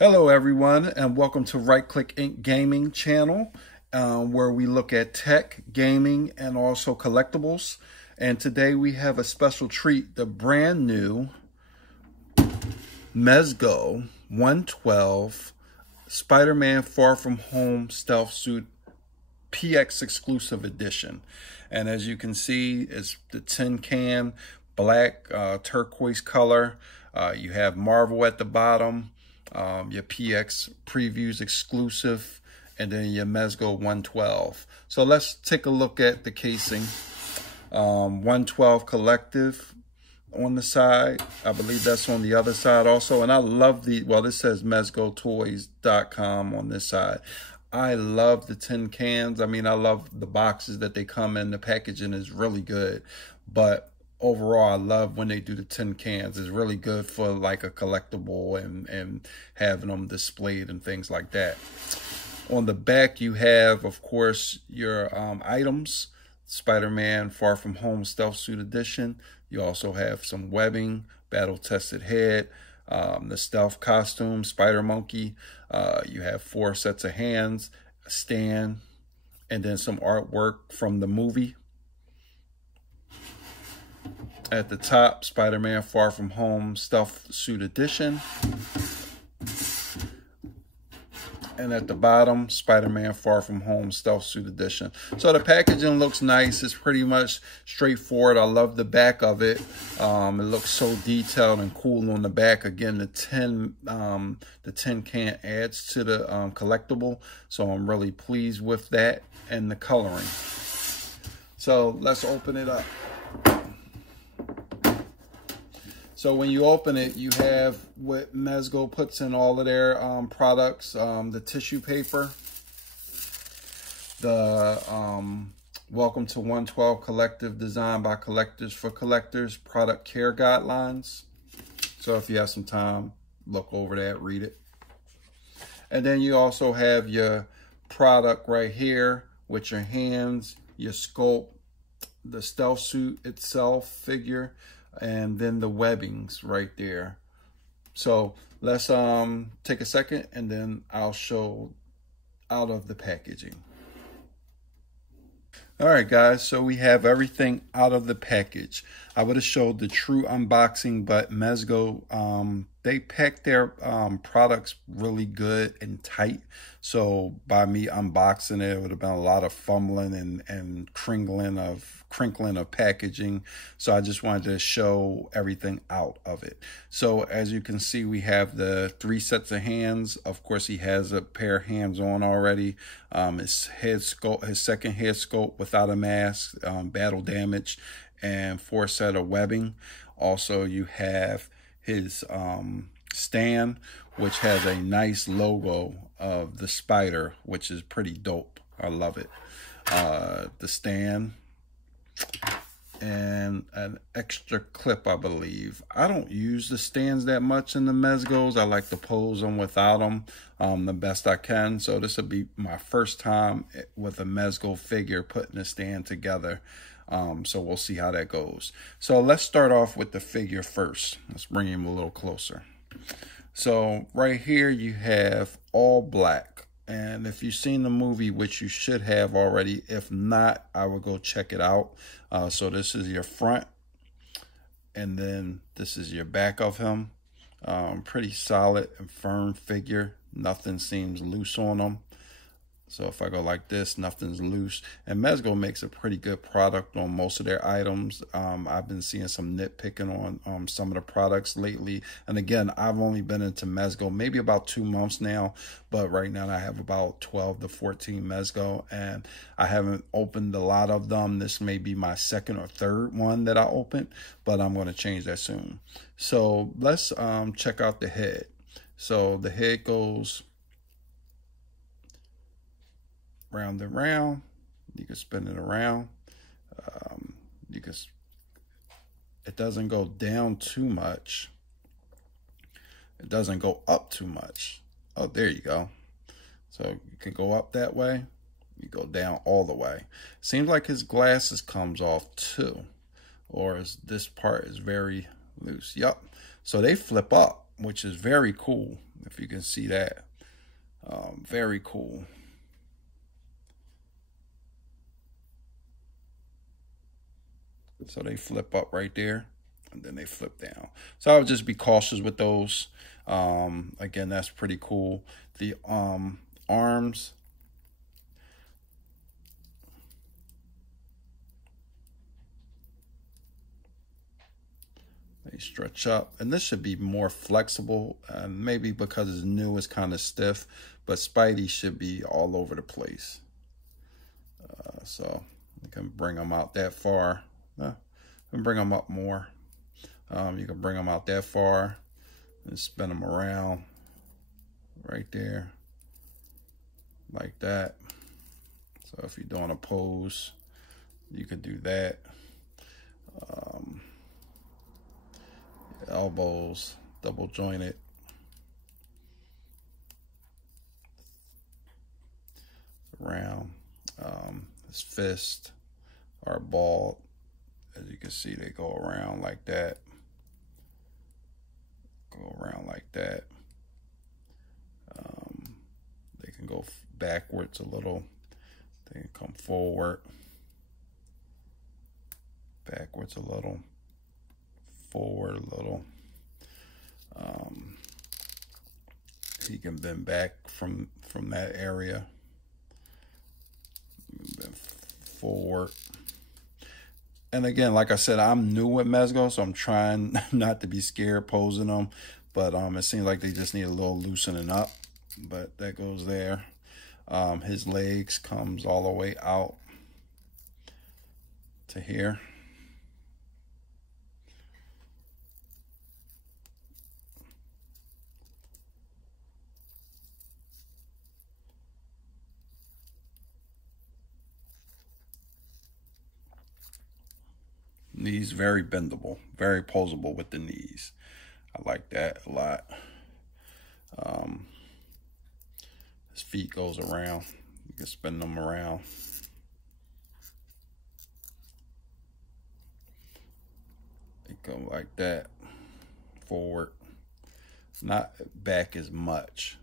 Hello everyone, and welcome to Right Click Inc. Gaming channel, where we look at tech, gaming, and also collectibles. And today we have a special treat, the brand new Mezco 112 Spider-Man Far From Home Stealth Suit PX Exclusive Edition. And as you can see, it's the tin can, black turquoise color. You have Marvel at the bottom. Your PX Previews Exclusive, and then your Mezco 112. So let's take a look at the casing. 112 Collective on the side. I believe that's on the other side also. And I love the, well, this says MezcoToys.com on this side. I love the tin cans. I mean, I love the boxes that they come in. The packaging is really good. But overall, I love when they do the tin cans. It's really good for like a collectible and having them displayed and things like that. On the back, you have, of course, your items. Spider-Man Far From Home Stealth Suit Edition. You also have some webbing, battle-tested head, the stealth costume, Spider Monkey. You have 4 sets of hands, a stand, and then some artwork from the movie. At the top, Spider-Man Far From Home Stealth Suit Edition. And at the bottom, Spider-Man Far From Home Stealth Suit Edition. So the packaging looks nice. It's pretty much straightforward. I love the back of it. It looks so detailed and cool on the back. Again, the tin can adds to the collectible. So I'm really pleased with that and the coloring. So let's open it up. So when you open it, you have what Mezco puts in all of their products, the tissue paper, the Welcome to 112 Collective, designed by collectors for collectors, product care guidelines. So if you have some time, look over that, read it. And then you also have your product right here with your hands, your sculpt, the stealth suit itself figure, and then the webbings right there. So let's take a second and then I'll show out of the packaging. All right, guys, so we have everything out of the package. I would have showed the true unboxing, but Mezco, they pack their products really good and tight. So by me unboxing it, it would have been a lot of fumbling and crinkling of packaging. So I just wanted to show everything out of it. So as you can see, we have the 3 sets of hands. Of course, he has a pair of hands on already. His head sculpt, his second head sculpt without a mask, battle damage, and 4 set of webbing. Also, you have his stand, which has a nice logo of the spider, which is pretty dope. I love it. The stand and an extra clip, I believe. I don't use the stands that much in the Mezcos. I like to pose them without them the best I can. So this will be my first time with a Mezco figure putting a stand together. So we'll see how that goes. So let's start off with the figure first. Let's bring him a little closer. So right here you have all black. And if you've seen the movie, which you should have already, if not, I will go check it out. So this is your front, and then this is your back of him. Pretty solid and firm figure. Nothing seems loose on him. So if I go like this, nothing's loose. And Mezco makes a pretty good product on most of their items. I've been seeing some nitpicking on some of the products lately. And again, I've only been into Mezco maybe about 2 months now. But right now I have about 12 to 14 Mezco. And I haven't opened a lot of them. This may be my second or third one that I opened. But I'm going to change that soon. So let's check out the head. So the head goes round and round. You can spin it around. You can. It doesn't go down too much. It doesn't go up too much. Oh, there you go. So you can go up that way. You go down all the way. Seems like his glasses comes off too. Or this part is very loose. Yup. So they flip up, which is very cool. If you can see that. Very cool. So they flip up right there, and then they flip down. So I would just be cautious with those. Again, that's pretty cool. The arms, they stretch up, and this should be more flexible. Maybe because it's new, it's kind of stiff, but Spidey should be all over the place. So you can bring them out that far. And bring them up more. You can bring them out that far and spin them around right there like that. So if you're doing a pose, you could do that. Elbows double jointed. Around. His fist are balled. As you can see, they go around like that. Go around like that. They can go backwards a little. They can come forward. Backwards a little. Forward a little. He can bend back from that area. Bend forward. And again, like I said, I'm new with Mezco, so I'm trying not to be scared posing them. But it seems like they just need a little loosening up. But that goes there. His legs comes all the way out to here. Knees very bendable, very posable with the knees. I like that a lot. His feet goes around. You can spin them around. They go like that, forward. Not back as much,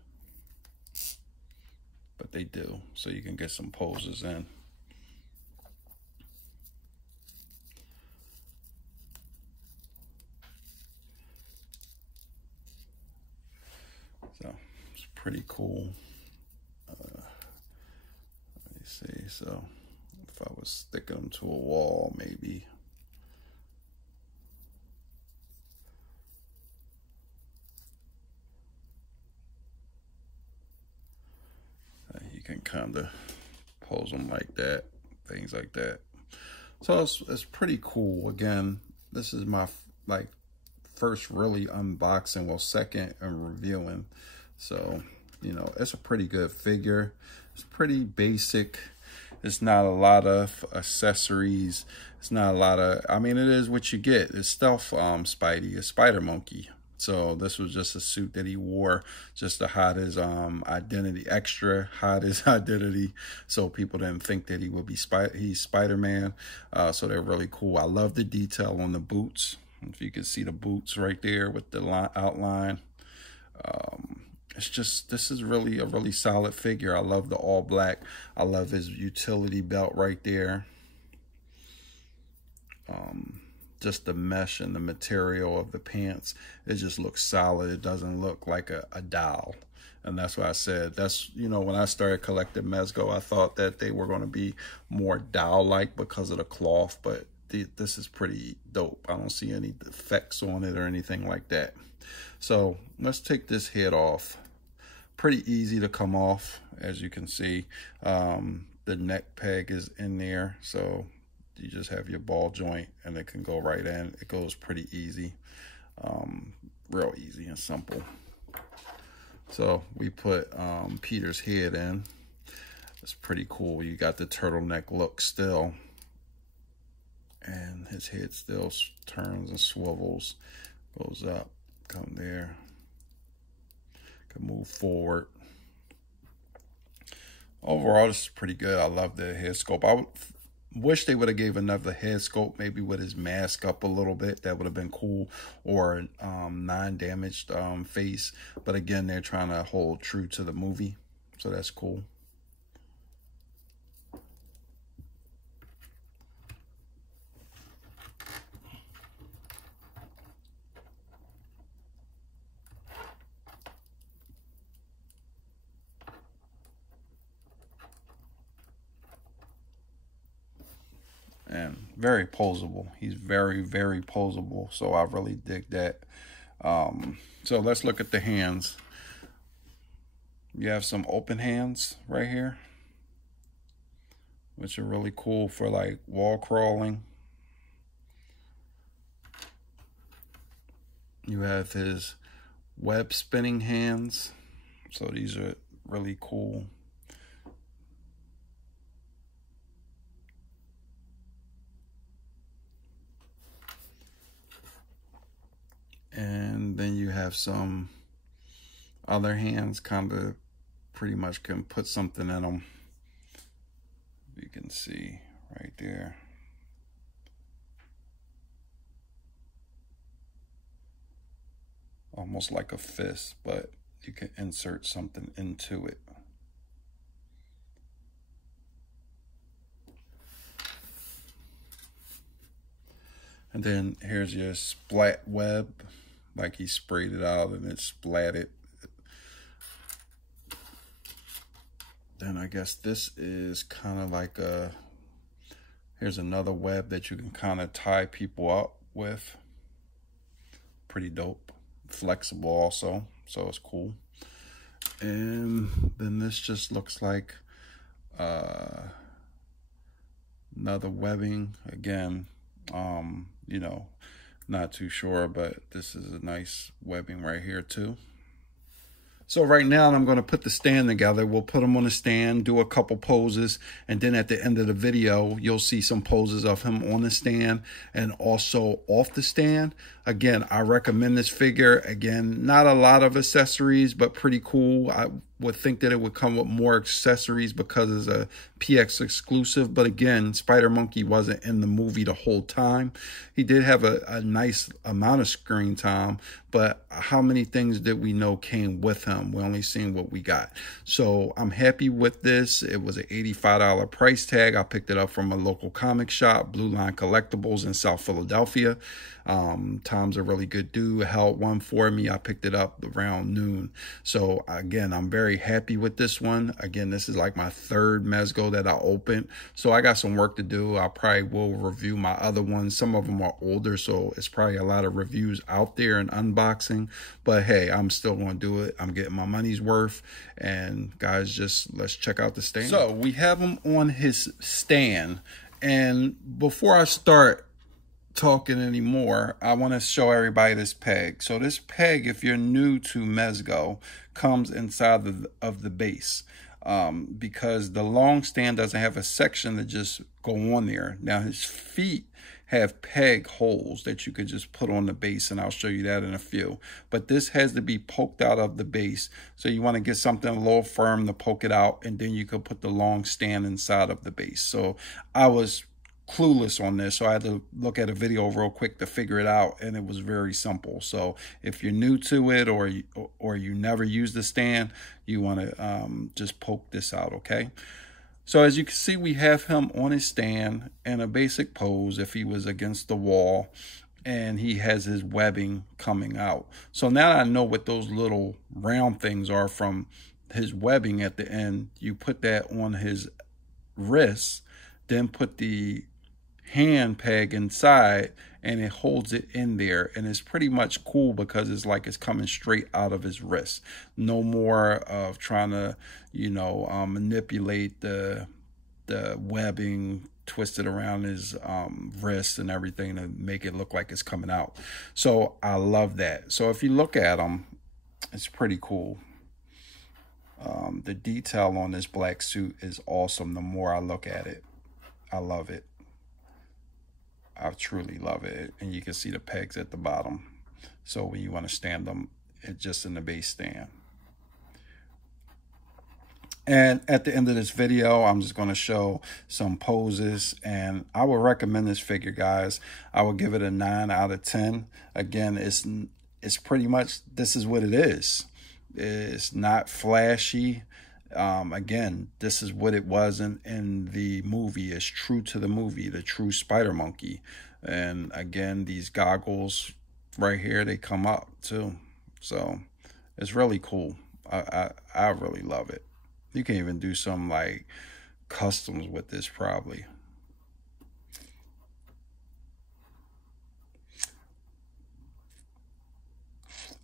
but they do. So you can get some poses in. So it's pretty cool. Let me see. So if I was sticking them to a wall, maybe. You can kind of pose them like that, things like that. So it's pretty cool. Again, this is my first really unboxing, well, second and reviewing. So, you know, it's a pretty good figure. It's pretty basic. It's not a lot of accessories. It's not a lot of, I mean, it is what you get. It's stealth Spidey, a spider monkey. So this was just a suit that he wore just to hide his identity, extra hide his identity, so people didn't think that he would be he's Spider-Man. So they're really cool. I love the detail on the boots. If you can see the boots right there with the outline. It's just, this is really a really solid figure. I love the all black. I love his utility belt right there. Just the mesh and the material of the pants, it just looks solid. It doesn't look like a doll. And that's why I said, that's, you know, when I started collecting Mezco, I thought that they were going to be more doll-like because of the cloth, but this is pretty dope. I don't see any effects on it or anything like that. So let's take this head off. Pretty easy to come off, as you can see. The neck peg is in there, so you just have your ball joint and it can go right in. It goes pretty easy, real easy and simple. So we put Peter's head in. It's pretty cool. You got the turtleneck look still. And his head still turns and swivels. Goes up, come there. Can move forward. Overall, this is pretty good. I love the head sculpt. I wish they would have gave another head sculpt, maybe with his mask up a little bit. That would have been cool. Or non-damaged face. But again, they're trying to hold true to the movie. So that's cool. And very posable. He's very, very posable. So I really dig that. So let's look at the hands. You have some open hands right here, which are really cool for like wall crawling. You have his web spinning hands. So these are really cool. And then you have some other hands, kind of pretty much can put something in them. You can see right there. Almost like a fist, but you can insert something into it. And then here's your splat web. Like he sprayed it out and it splatted. Then I guess this is kind of like here's another web that you can kind of tie people up with. Pretty dope. Flexible also, so it's cool. And then this just looks like another webbing. Again, you know, not too sure, but this is a nice webbing right here too. So right now I'm going to put the stand together. We'll put them on the stand, do a couple poses, and then at the end of the video, you'll see some poses of him on the stand and also off the stand. Again, I recommend this figure. Again, not a lot of accessories, but pretty cool. I would think that it would come with more accessories because it's a PX exclusive. But again, Spider Monkey wasn't in the movie the whole time. He did have a nice amount of screen time, but how many things did we know came with him? We only seen what we got. So I'm happy with this. It was an $85 price tag. I picked it up from a local comic shop, Blue Line Collectibles in South Philadelphia. Tom's a really good dude, held one for me. I picked it up around noon. So again, I'm very happy with this one. Again, this is like my third Mezco that I opened. So I got some work to do. I probably will review my other ones. Some of them are older, so it's probably a lot of reviews out there and unboxing. But hey, I'm still going to do it. I'm getting my money's worth. And guys, just let's check out the stand. So we have him on his stand. And before I start talking anymore, I want to show everybody this peg. So this peg, if you're new to Mezco, comes inside of the base because the long stand doesn't have a section to just go on there. Now his feet have peg holes that you could just put on the base, and I'll show you that in a few. But this has to be poked out of the base. So you want to get something a little firm to poke it out, and then you could put the long stand inside of the base. So I was clueless on this, so I had to look at a video real quick to figure it out, and it was very simple. So if you're new to it or you never use the stand, you want to just poke this out, okay? So as you can see, we have him on his stand in a basic pose if he was against the wall, and he has his webbing coming out. So now I know what those little round things are from his webbing at the end. You put that on his wrist, then put the hand peg inside, and it holds it in there, and it's pretty much cool because it's like it's coming straight out of his wrist. No more of trying to, you know, manipulate the webbing, twist it around his wrist and everything to make it look like it's coming out. So I love that. So if you look at him, it's pretty cool. The detail on this black suit is awesome. The more I look at it, I love it. I truly love it. And you can see the pegs at the bottom. So when you want to stand them, it's just in the base stand. And at the end of this video, I'm just going to show some poses, and I would recommend this figure, guys. I would give it a 9 out of 10. Again, it's pretty much, this is what it is. It's not flashy. Again, this is what it was in the movie. It's true to the movie, the true Spider Monkey. And again, these goggles right here, they come up too. So it's really cool. I really love it. You can even do some like customs with this probably.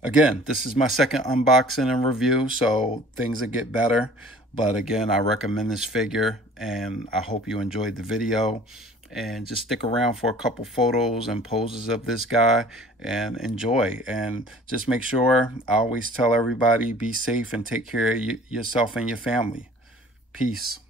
Again, this is my second unboxing and review, so things will get better. But again, I recommend this figure, and I hope you enjoyed the video. And just stick around for a couple photos and poses of this guy and enjoy. And just make sure, I always tell everybody, be safe and take care of yourself and your family. Peace.